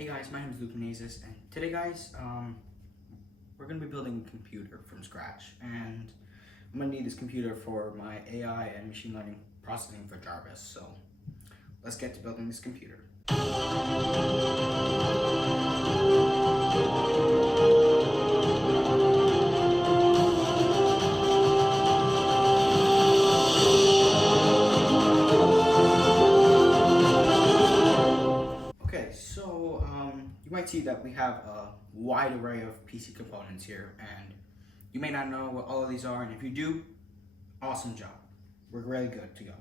Hey guys, my name is Luke Menezes, and today guys, we're going to be building a computer from scratch, and I'm going to need this computer for my AI and machine learning processing for Jarvis, so let's get to building this computer. Okay, so you might see that we have a wide array of PC components here, and you may not know what all of these are, and if you do, awesome job. We're really good to go.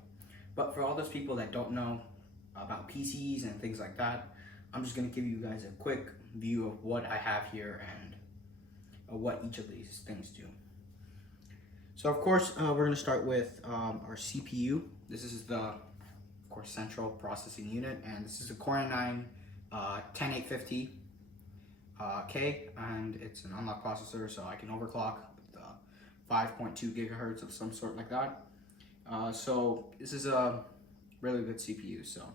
But for all those people that don't know about PCs and things like that, I'm just going to give you guys a quick view of what I have here and what each of these things do. So of course, we're going to start with our CPU. This is the, of course, central processing unit, and this is a Core i9 10850K, and it's an unlocked processor, so I can overclock with 5.2 gigahertz of some sort like that. So this is a really good CPU, so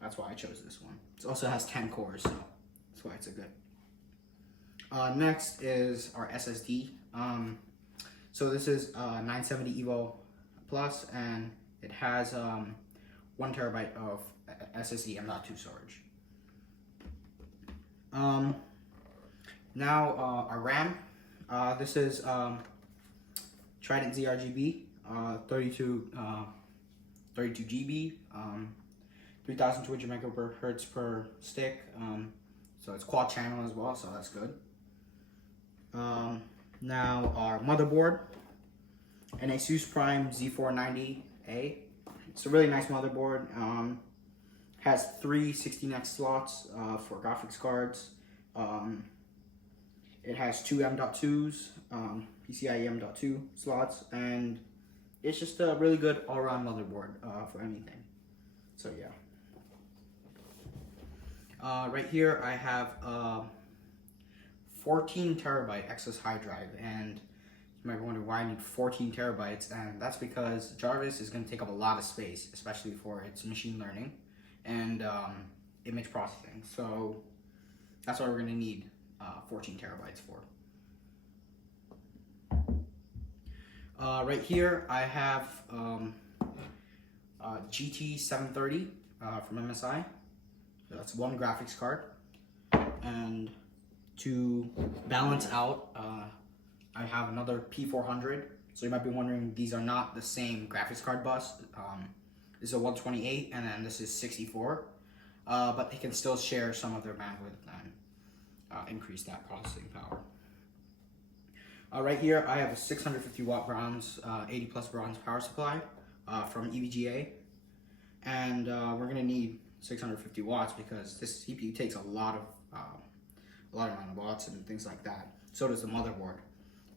that's why I chose this one. It also has 10 cores, so that's why it's a good. Next is our SSD. So this is 970 Evo Plus, and it has 1 terabyte of SSD M.2 storage. Now our RAM. This is Trident ZRGB, 32 GB, 3,200 megahertz per stick. So it's quad channel as well, so that's good. Now our motherboard, an Asus Prime Z490A. It's a really nice motherboard. Has 3 16x slots for graphics cards. It has 2 M.2s, PCIe M.2 slots, and it's just a really good all-around motherboard for anything. So yeah. Right here I have 14 terabyte XS drive, and you might wonder why I need 14 terabytes, and that's because Jarvis is going to take up a lot of space, especially for its machine learning and image processing. So that's why we're going to need 14 terabytes for. Right here I have GT730 from MSI. So that's one graphics card, and to balance out, I have another P400. So you might be wondering, these are not the same graphics card bus. This is a 128, and then this is 64. But they can still share some of their bandwidth and increase that processing power. Right here, I have a 650 watt bronze, 80 plus bronze power supply from EVGA, and we're gonna need 650 watts because this CPU takes a lot of amount of watts and things like that. So does the motherboard,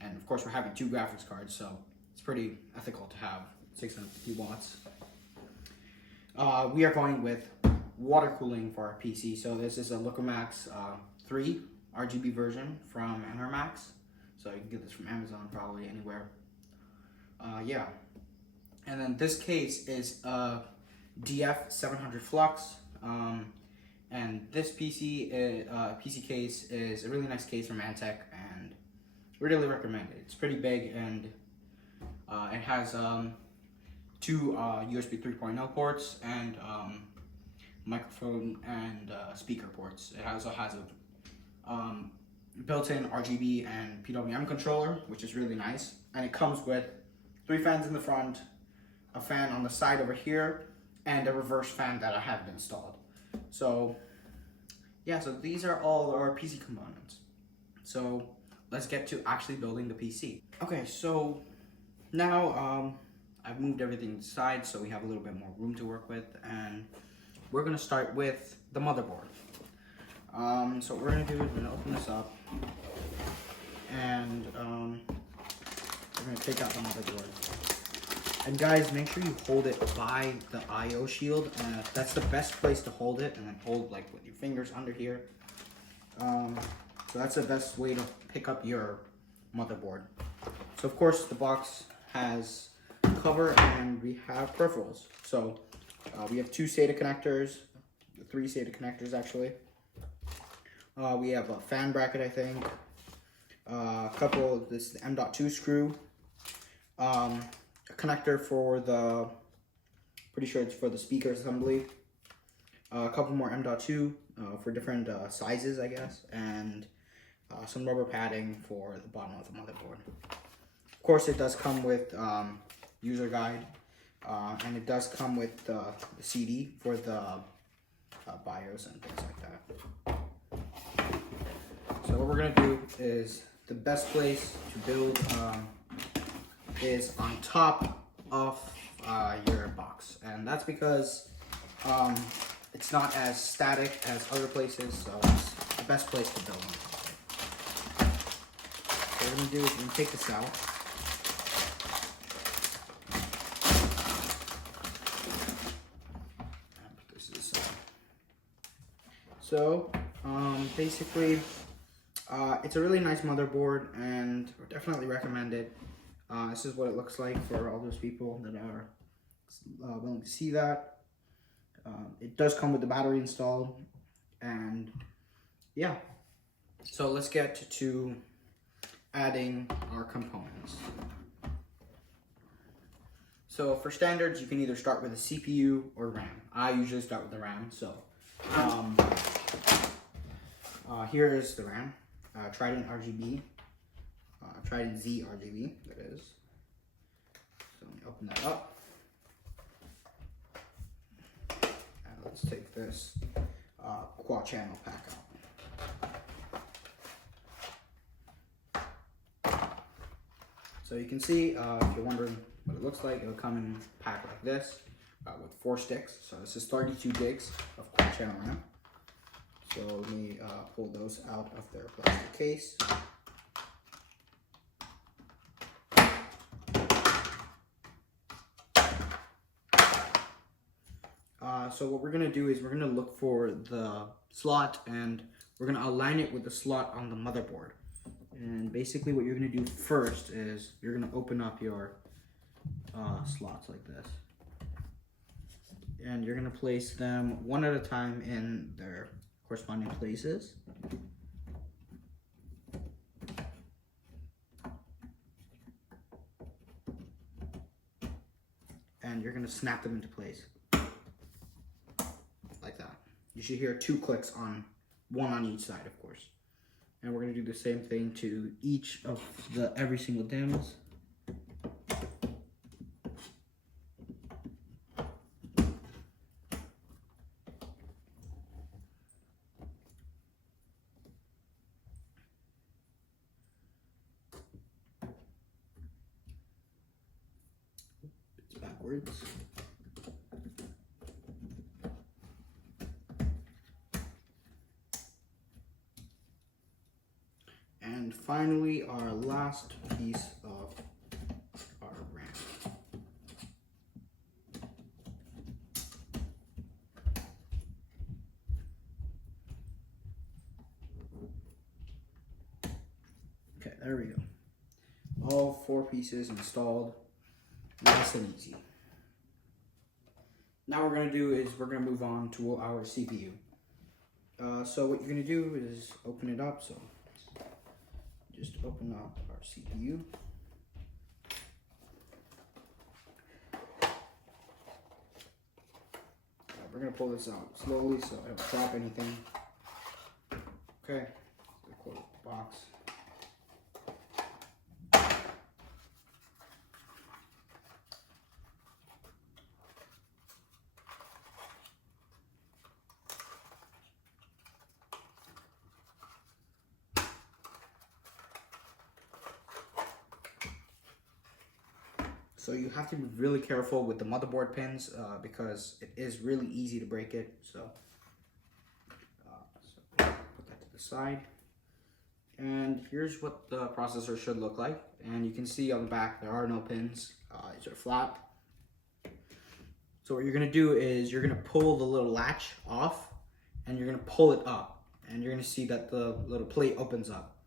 and of course we're having 2 graphics cards, so it's pretty ethical to have 650 watts. We are going with water cooling for our PC. So this is a Liquimax 3 RGB version from Enermax. So you can get this from Amazon, probably anywhere. Yeah. And then this case is a DF700 Flux. And this PC case is a really nice case from Antec, and really recommend it. It's pretty big, and it has 2 USB 3.0 ports and microphone and speaker ports. It also has a built-in RGB and PWM controller, which is really nice. And it comes with 3 fans in the front, a fan on the side over here, and a reverse fan that I haven't installed. So yeah, so these are all our PC components. So let's get to actually building the PC. Okay, so now I've moved everything aside so we have a little bit more room to work with, and we're gonna start with the motherboard. So what we're gonna do is we're gonna open this up, and we're gonna take out the motherboard. And guys, make sure you hold it by the I/O shield. That's the best place to hold it, and then hold like with your fingers under here. So that's the best way to pick up your motherboard. So of course the box has cover, and we have peripherals. So we have 2 SATA connectors, 3 SATA connectors actually. We have a fan bracket, I think. A couple, this M.2 screw. A connector for the, pretty sure it's for the speaker assembly. A couple more M.2 for different sizes, I guess. And some rubber padding for the bottom of the motherboard. Of course, it does come with user guide. And it does come with the CD for the BIOS and things like that. So what we're gonna do is, the best place to build is on top of your box, and that's because it's not as static as other places, so it's the best place to build them. So what we're gonna do is we're gonna take this out. So basically, it's a really nice motherboard, and I definitely recommend it. This is what it looks like for all those people that are willing to see that. It does come with the battery installed, and yeah. So let's get to adding our components. So for standards, you can either start with a CPU or RAM. I usually start with the RAM, so here is the RAM. Trident RGB, Trident Z RGB, that is. So let me open that up. And let's take this quad channel pack out. So you can see, if you're wondering what it looks like, it'll come in a pack like this with 4 sticks. So this is 32 gigs of quad channel RAM. So let me pull those out of their plastic case. So what we're gonna do is we're gonna look for the slot, and we're gonna align it with the slot on the motherboard. And basically what you're gonna do first is you're gonna open up your slots like this. And you're gonna place them one at a time in their corresponding places. And you're gonna snap them into place. Like that. You should hear 2 clicks on, one on each side, of course. And we're gonna do the same thing to each of every single DIMMs. It's backwards. And finally, our last piece of our RAM. Okay, there we go. All 4 pieces installed, nice and easy. Now what we're gonna do is we're gonna move on to our CPU. So what you're gonna do is open it up. So just open up our CPU. We're gonna pull this out slowly so I don't drop anything. Okay, close the box. So you have to be really careful with the motherboard pins because it is really easy to break it. So put that to the side. And here's what the processor should look like. And you can see on the back there are no pins. These are flat. So what you're gonna do is you're gonna pull the little latch off, and you're gonna pull it up, and you're gonna see that the little plate opens up.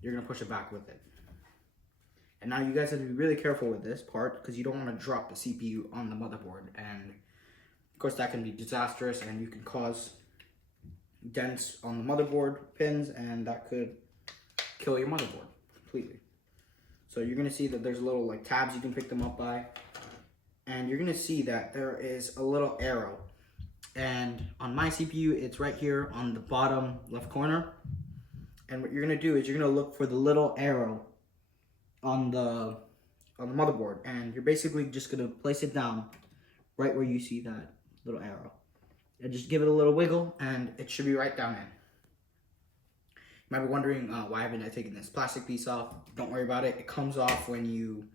You're gonna push it back with it. And now you guys have to be really careful with this part because you don't want to drop the CPU on the motherboard. And of course that can be disastrous, and you can cause dents on the motherboard pins, and that could kill your motherboard completely. So you're gonna see that there's little like tabs you can pick them up by, and you're gonna see that there is a little arrow. And on my CPU, it's right here on the bottom left corner. And what you're gonna do is you're gonna look for the little arrow on the motherboard, and you're basically just gonna place it down right where you see that little arrow. And just give it a little wiggle, and it should be right down in. You might be wondering why haven't I taken this plastic piece off? Don't worry about it. It comes off when you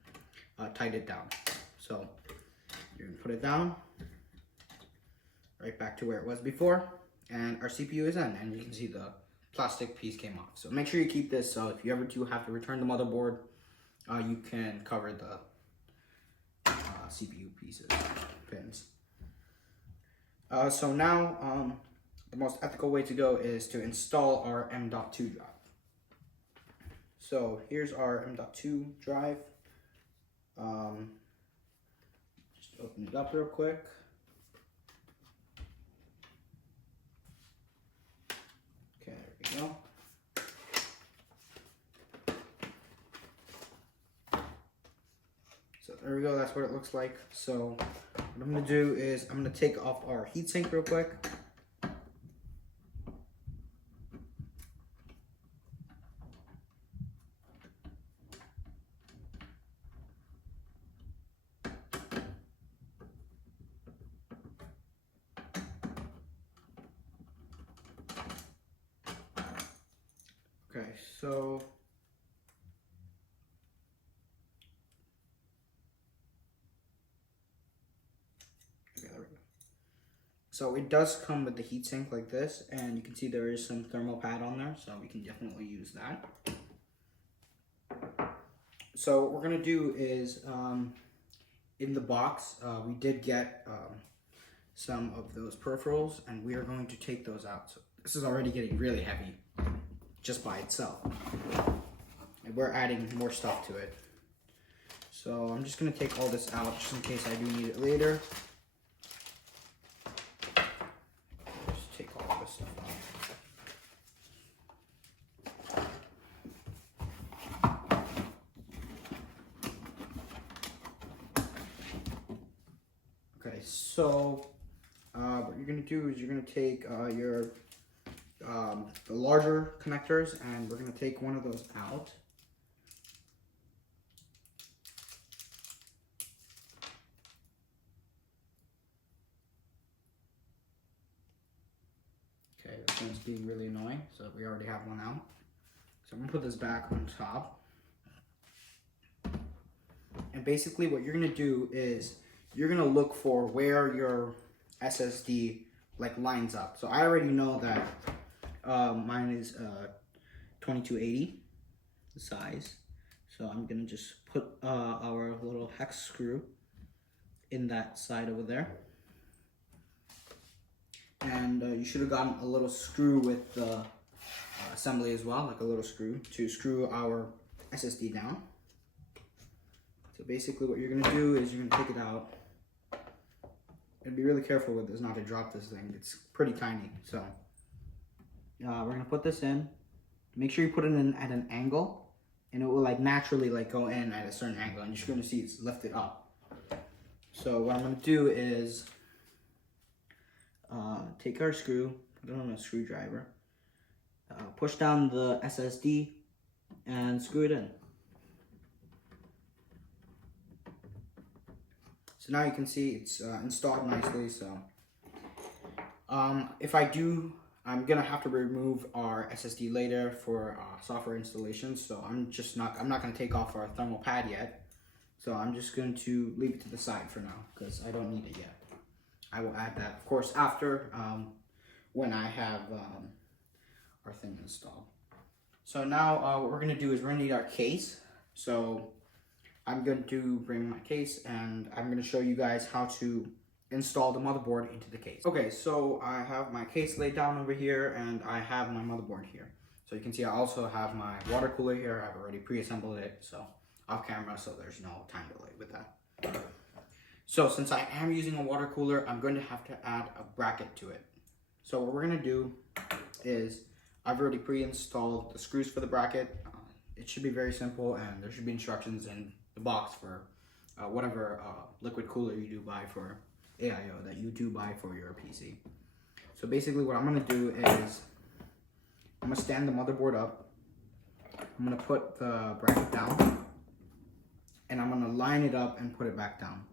tighten it down. So you're gonna put it down right back to where it was before, and our CPU is in, and you can see the plastic piece came off. So make sure you keep this, so if you ever do have to return the motherboard, you can cover the CPU pieces, pins. So now, the most ethical way to go is to install our M.2 drive. So here's our M.2 drive. Just open it up real quick. Okay, there we go. So there we go, that's what it looks like. So what I'm gonna do is I'm gonna take off our heatsink real quick. Okay, so okay, there we go. So it does come with the heatsink like this, and you can see there is some thermal pad on there, so we can definitely use that. So what we're gonna do is in the box we did get some of those peripherals, and we are going to take those out. So this is already getting really heavy just by itself, and we're adding more stuff to it. So I'm just gonna take all this out just in case I do need it later. Just take all this stuff out. Okay, so what you're gonna do is you're gonna take the larger connectors, and we're gonna take one of those out. Okay, this one's being really annoying, so we already have one out. So I'm gonna put this back on top. And basically what you're gonna do is you're gonna look for where your SSD like lines up. So I already know that mine is 2280 size. So I'm gonna just put our little hex screw in that side over there. And you should have gotten a little screw with the assembly as well, like a little screw to screw our SSD down. So basically what you're gonna do is you're gonna take it out and be really careful with this not to drop this thing. It's pretty tiny. So we're gonna put this in. Make sure you put it in at an angle, and it will like naturally like go in at a certain angle, and you're just gonna see it's lifted up. So what I'm gonna do is take our screw, put it on a screwdriver, push down the SSD, and screw it in. So now you can see it's installed nicely. So if I do, I'm gonna have to remove our SSD later for software installation. So I'm not gonna take off our thermal pad yet. So I'm just going to leave it to the side for now because I don't need it yet. I will add that, of course, after when I have our thing installed. So now what we're gonna do is we're gonna need our case. So I'm going to bring my case, and I'm going to show you guys how to install the motherboard into the case. Okay, so I have my case laid down over here, and I have my motherboard here. So you can see I also have my water cooler here. I've already pre-assembled it, so off camera, so there's no time delay with that. So since I am using a water cooler, I'm going to have to add a bracket to it. So what we're gonna do is, I've already pre-installed the screws for the bracket. It should be very simple, and there should be instructions in the box for whatever liquid cooler you do buy for AIO, that you do buy for your PC. So basically what I'm gonna do is, I'm gonna stand the motherboard up, I'm gonna put the bracket down, and I'm gonna line it up and put it back down.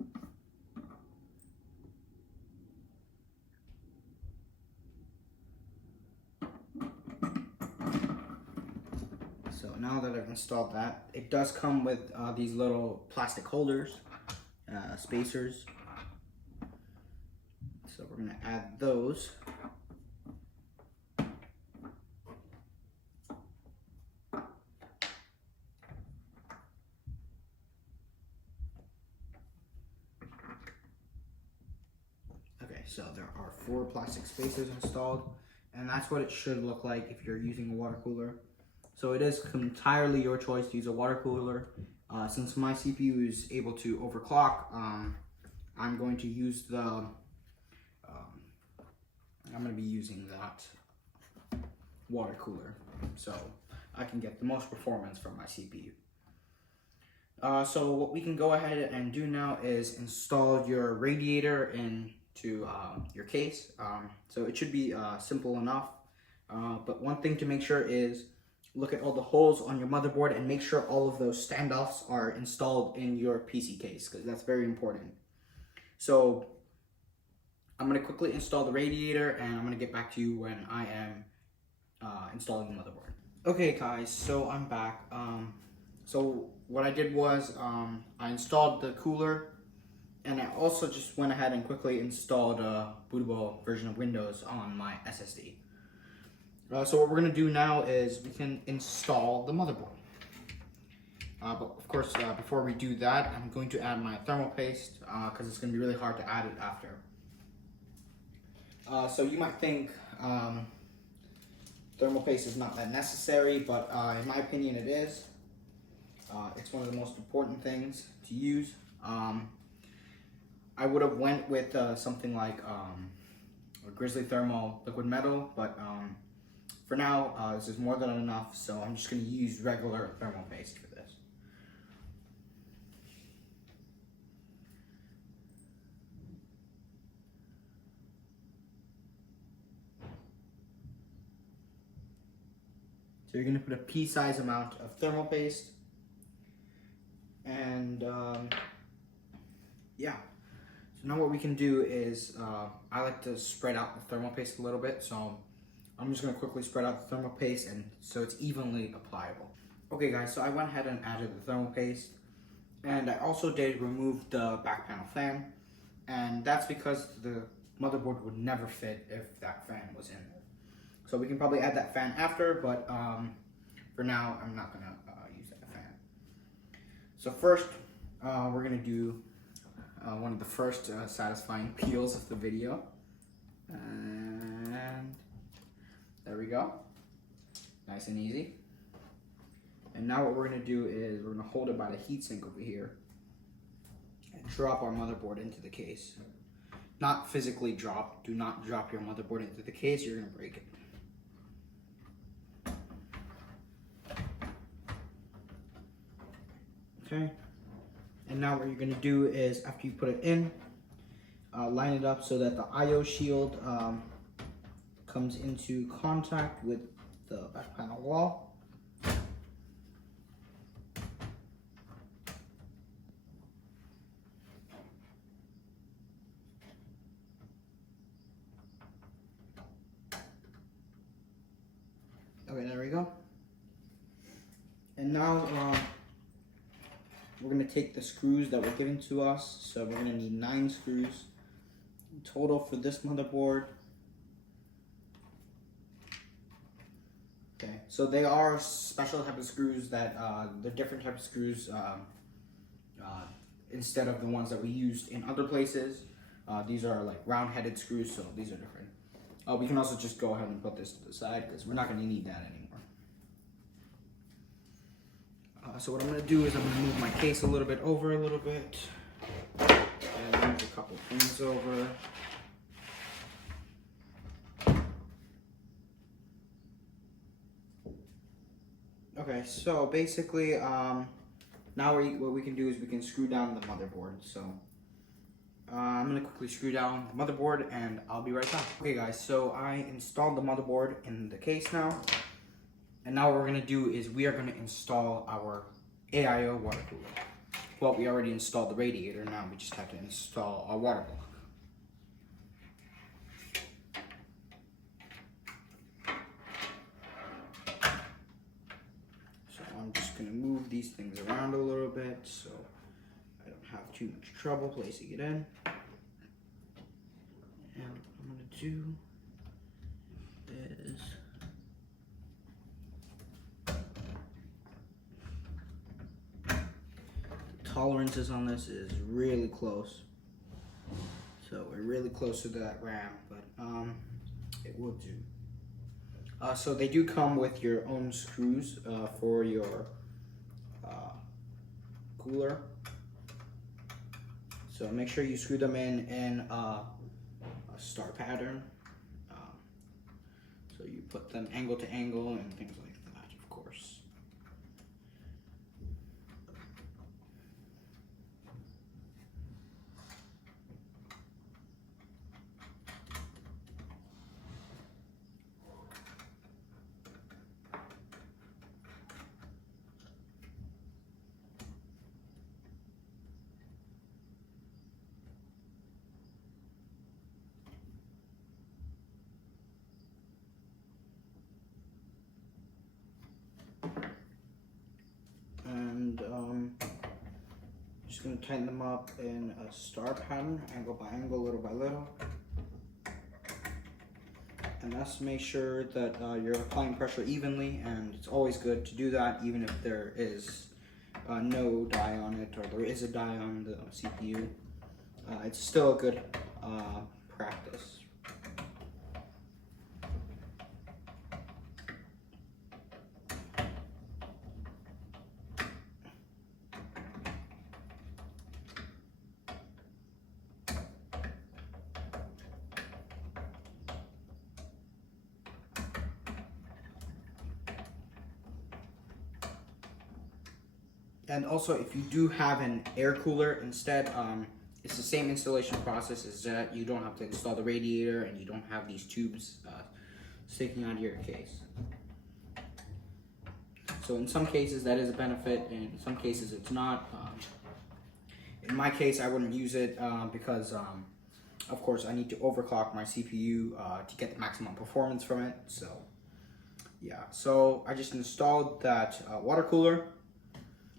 So now that I've installed that, it does come with these little plastic holders, spacers. So we're gonna add those. Okay, so there are 4 plastic spacers installed, and that's what it should look like if you're using a water cooler. So it is entirely your choice to use a water cooler. Since my CPU is able to overclock, I'm going to use the, I'm going to be using that water cooler, so I can get the most performance from my CPU. So what we can go ahead and do now is install your radiator into your case. So it should be simple enough, but one thing to make sure is, look at all the holes on your motherboard and make sure all of those standoffs are installed in your PC case, because that's very important. So I'm going to quickly install the radiator, and I'm going to get back to you when I am installing the motherboard. Okay guys, so I'm back. So what I did was I installed the cooler, and I also just went ahead and quickly installed a bootable version of Windows on my SSD. So what we're going to do now is we can install the motherboard. But of course, before we do that, I'm going to add my thermal paste, because it's going to be really hard to add it after. So you might think thermal paste is not that necessary, but in my opinion it is. It's one of the most important things to use. I would have went with something like a Grizzly Thermal liquid metal, but for now, this is more than enough, so I'm just going to use regular thermal paste for this. So you're going to put a pea-sized amount of thermal paste, and yeah. So now what we can do is, I like to spread out the thermal paste a little bit, so I'm just going to quickly spread out the thermal paste and so it's evenly applicable. Okay guys, so I went ahead and added the thermal paste, and I also did remove the back panel fan, and that's because the motherboard would never fit if that fan was in there. So we can probably add that fan after, but for now I'm not going to use that fan. So first we're going to do one of the first satisfying peels of the video, and there we go, nice and easy. And now what we're going to do is we're going to hold it by the heatsink over here and drop our motherboard into the case. Not physically drop, do not drop your motherboard into the case, you're going to break it. Okay, and now what you're going to do is, after you put it in, line it up so that the IO shield comes into contact with the back panel wall. Okay, there we go. And now we're going to take the screws that were given to us. So we're going to need 9 screws in total for this motherboard. Okay, so they are special type of screws that they're different type of screws instead of the ones that we used in other places. These are like round-headed screws, so these are different. We can also just go ahead and put this to the side because we're not going to need that anymore. So what I'm going to do is I'm going to move my case a little bit over a little bit and move a couple things over. Okay, so basically, now what we can do is we can screw down the motherboard. So I'm gonna quickly screw down the motherboard and I'll be right back. Okay guys, so I installed the motherboard in the case now. And now what we're gonna do is we are gonna install our AIO water cooler. Well, we already installed the radiator, now we just have to install our water block. So I'm just gonna move these things around a little bit so I don't have too much trouble placing it in. And what I'm gonna do is tolerances on this is really close. So we're really close to that RAM, but it will do. So they do come with your own screws for your cooler. So make sure you screw them in a star pattern. So you put them angle to angle and things like that, of course. And just gonna tighten them up in a star pattern, angle by angle, little by little. And that's to make sure that you're applying pressure evenly, and it's always good to do that even if there is no die on it or there is a die on the CPU. It's still a good practice. And also, if you do have an air cooler instead, it's the same installation process, is that you don't have to install the radiator and you don't have these tubes sticking out of your case. So in some cases that is a benefit, and in some cases it's not. In my case, I wouldn't use it because of course I need to overclock my CPU to get the maximum performance from it. So yeah, so I just installed that water cooler.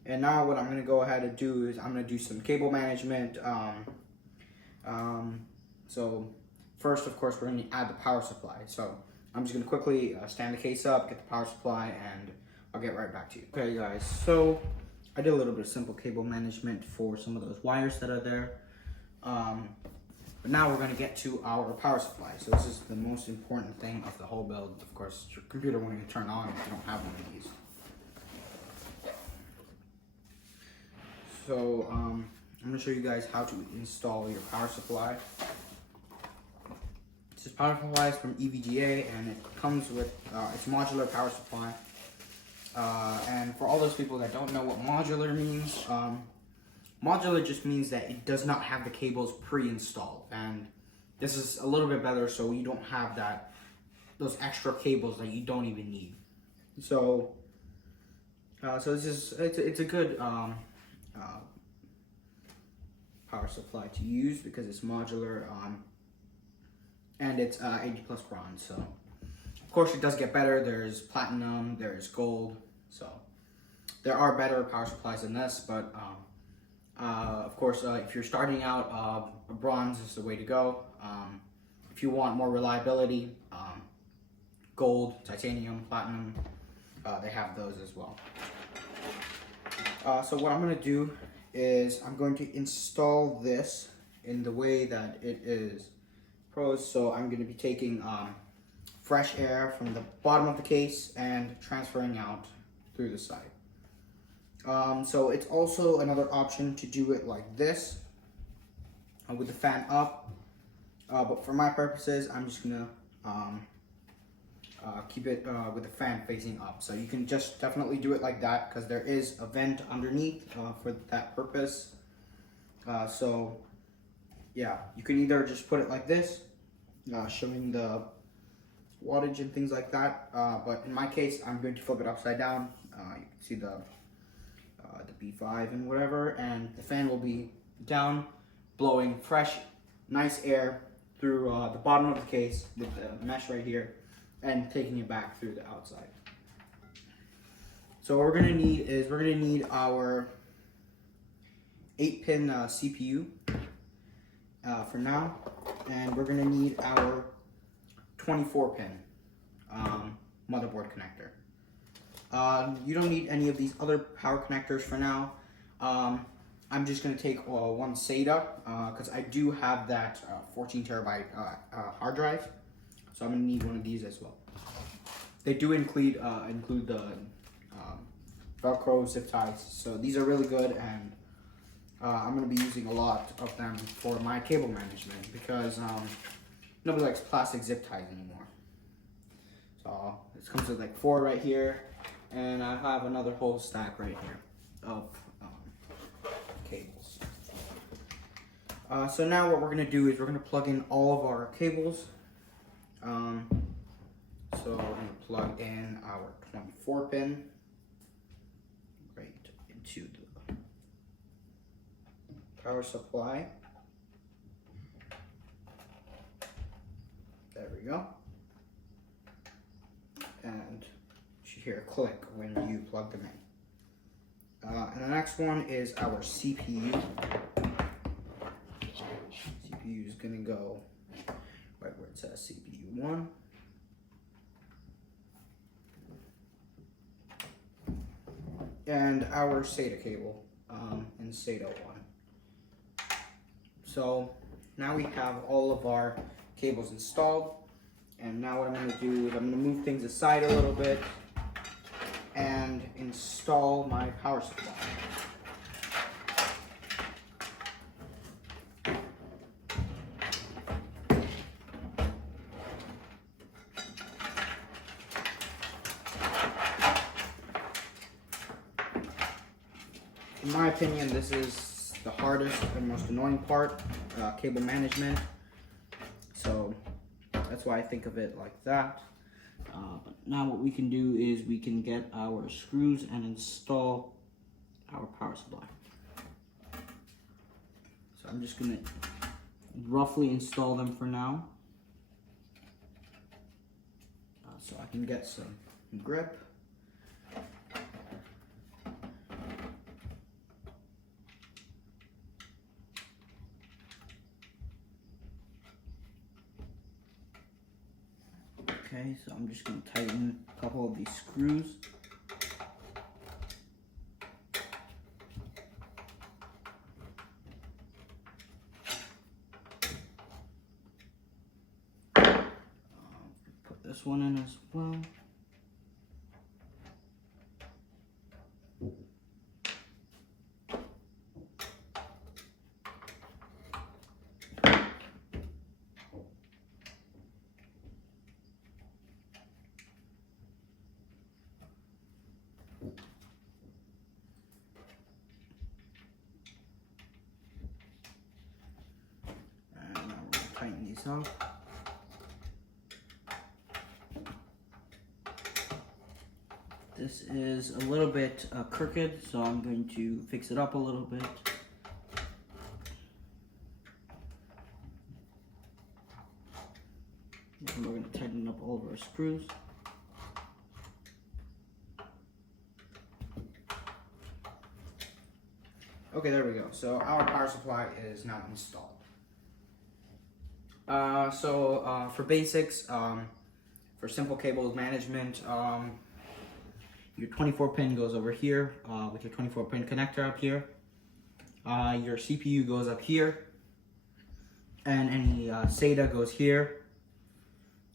And now what I'm going to go ahead and do is I'm going to do some cable management. So first, of course, we're going to add the power supply. So I'm just going to quickly stand the case up, get the power supply, and I'll get right back to you. Okay, guys, so I did a little bit of simple cable management for some of those wires that are there. But now we're going to get to our power supply. So this is the most important thing of the whole build. Of course, your computer won't even turn on if you don't have one of these. So I'm going to show you guys how to install your power supply. This power supply is from EVGA, and it comes with it's modular power supply. And for all those people that don't know what modular means, modular just means that it does not have the cables pre-installed, and this is a little bit better, so you don't have those extra cables that you don't even need. So so this is it's a good power supply to use because it's modular and it's 80 plus bronze. So of course it does get better. There's platinum, there's gold, so there are better power supplies than this, but of course if you're starting out, bronze is the way to go. If you want more reliability, gold, titanium, platinum, they have those as well. So what I'm going to do is I'm going to install this in the way that it is proposed. So I'm going to be taking fresh air from the bottom of the case and transferring out through the side. So it's also another option to do it like this with the fan up. But for my purposes, I'm just going to keep it with the fan facing up. So you can just definitely do it like that because there is a vent underneath for that purpose. So yeah, you can either just put it like this, showing the wattage and things like that. But in my case, I'm going to flip it upside down. You can see the B5 and whatever, and the fan will be down, blowing fresh, nice air through the bottom of the case with the mesh right here, and taking it back through the outside. So what we're gonna need is our 8-pin CPU for now, and we're gonna need our 24-pin motherboard connector. You don't need any of these other power connectors for now. I'm just going to take one SATA because I do have that 14 terabyte hard drive, so I'm going to need one of these as well. They do include the Velcro zip ties, so these are really good, and I'm going to be using a lot of them for my cable management because nobody likes plastic zip ties anymore. So this comes with like 4 right here, and I have another whole stack right here of cables. So now what we're going to do is we're going to plug in all of our cables. So we're going to plug in our 24 pin right into the power supply. There we go. And you should hear a click when you plug them in. And the next one is our CPU. CPU is going to go right where it says CPU 1. And our SATA cable in SATA 1. So now we have all of our cables installed. And now what I'm going to do is I'm going to move things aside a little bit and install my power supply. In my opinion, this is the hardest and most annoying part, cable management. So that's why I think of it like that. But now what we can do is we can get our screws and install our power supply. So I'm just going to roughly install them for now, so I can get some grip. Okay, so I'm just going to tighten a couple of these screws. Put this one in as well. Tighten these up. This is a little bit crooked, so I'm going to fix it up a little bit. And we're going to tighten up all of our screws. Okay, there we go. So our power supply is now installed. For basics, for simple cables management, your 24 pin goes over here with your 24 pin connector up here. Your CPU goes up here, and any SATA goes here.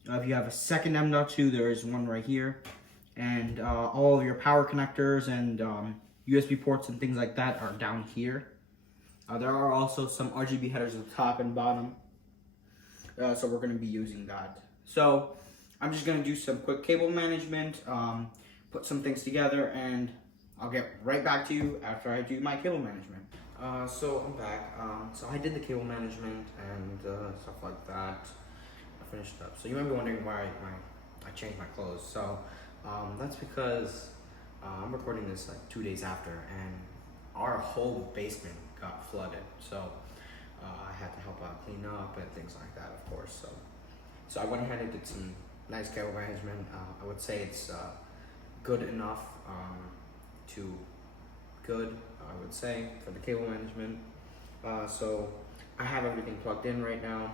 If you have a second M.2, there is one right here, and all of your power connectors and USB ports and things like that are down here. There are also some RGB headers at the top and bottom. So we're going to be using that. So I'm just gonna do some quick cable management, put some things together, and I'll get right back to you after I do my cable management. So I'm back. So I did the cable management and stuff like that. I finished up. So you might be wondering why I changed my clothes. So that's because I'm recording this like 2 days after, and our whole basement got flooded. So I had to help out clean up and things like that, of course. So I went ahead and did some nice cable management. I would say it's good enough to good, I would say, for the cable management. So I have everything plugged in right now.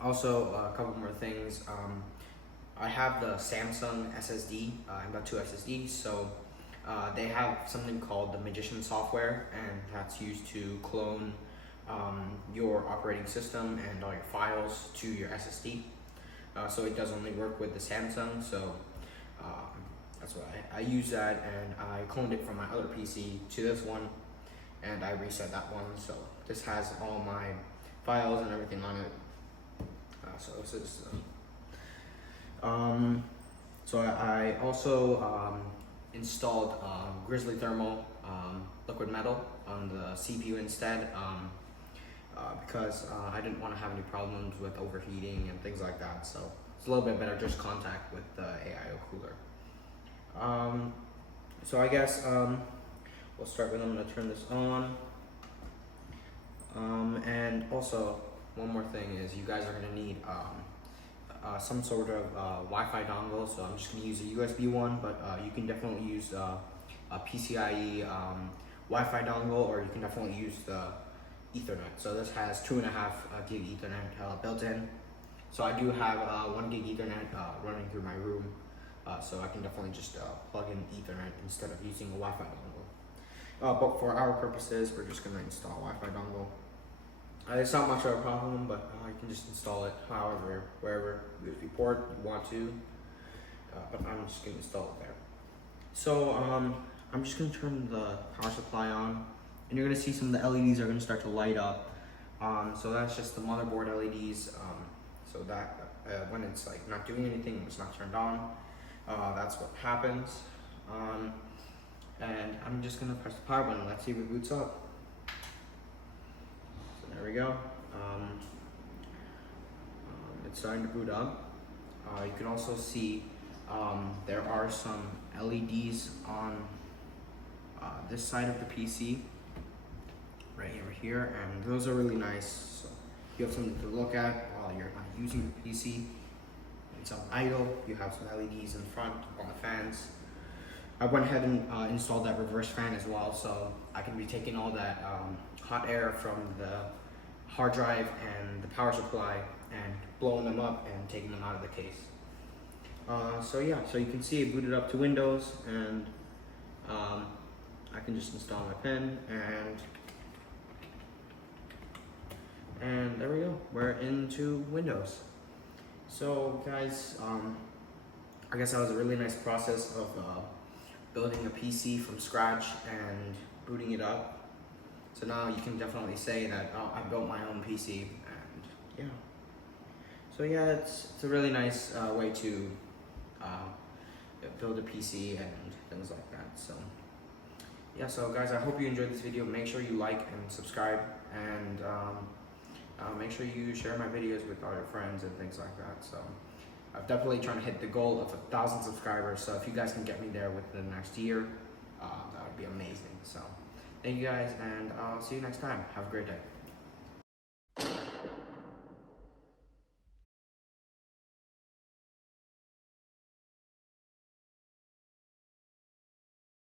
Also, a couple more things. I have the Samsung SSD. I've got 2 SSDs. So they have something called the Magician software, and that's used to clone your operating system and all your files to your SSD. So it does only work with the Samsung. So that's why I use that, and I cloned it from my other PC to this one, and I reset that one. So this has all my files and everything on it. So this is. So I also installed Grizzly Thermal liquid metal on the CPU instead, because I didn't want to have any problems with overheating and things like that. So it's a little bit better just contact with the AIO cooler. So I guess we'll start with, I'm going to turn this on. And also one more thing is you guys are going to need some sort of Wi-Fi dongle. So I'm just going to use a USB one, but you can definitely use a PCIe Wi-Fi dongle, or you can definitely use the Ethernet. So this has 2.5 gig Ethernet built in. So I do have 1 gig Ethernet running through my room. So I can definitely just plug in Ethernet instead of using a Wi-Fi dongle. But for our purposes, we're just going to install a Wi-Fi dongle. It's not much of a problem, but you can just install it however, wherever USB port you want to. But I'm just going to install it there. So I'm just going to turn the power supply on, and you're going to see some of the LEDs are going to start to light up. So that's just the motherboard LEDs. So that when it's like not doing anything, it's not turned on. That's what happens. And I'm just gonna press the power button. Let's see if it boots up. So there we go. It's starting to boot up. You can also see there are some LEDs on this side of the PC, right over here, and those are really nice. So you have something to look at while you're not using the PC. It's on idle. You have some LEDs in front on the fans. I went ahead and installed that reverse fan as well, so I can be taking all that hot air from the hard drive and the power supply and blowing them up and taking them out of the case. So yeah, so you can see it booted up to Windows, and I can just install my pen, and there we go. We're into Windows. So guys, I guess that was a really nice process of building a PC from scratch and booting it up. So now you can definitely say that I built my own PC, and yeah. So yeah, it's a really nice way to build a PC and things like that. So yeah, so guys, I hope you enjoyed this video. Make sure you like and subscribe, and make sure you share my videos with all your friends and things like that. So I'm definitely trying to hit the goal of 1,000 subscribers. So if you guys can get me there within the next year, that would be amazing. So thank you guys, and I'll see you next time. Have a great day.